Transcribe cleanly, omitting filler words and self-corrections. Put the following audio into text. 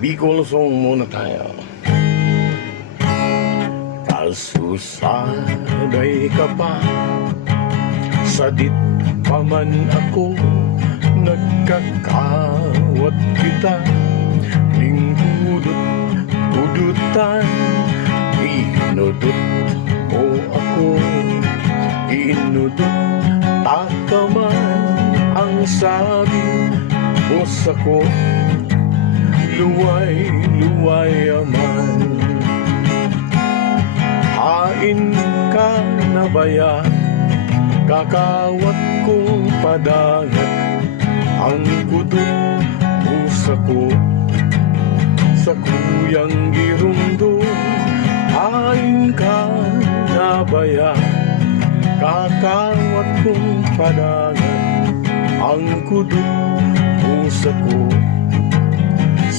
Bicol song muna tayo. Kasusaday ka pa, sadit pa man ako, nagkakawat kita, lingkudot-kudutan, inudot mo ako, inudot takaman, ang sabi mo sako, luway-luway aman. Hain ka na baya, kakawat kong padangat, ang kudot mo sako, sa kuyang girundo. Hain ka na baya, kakawat kong padangat, ang kudot mo sako,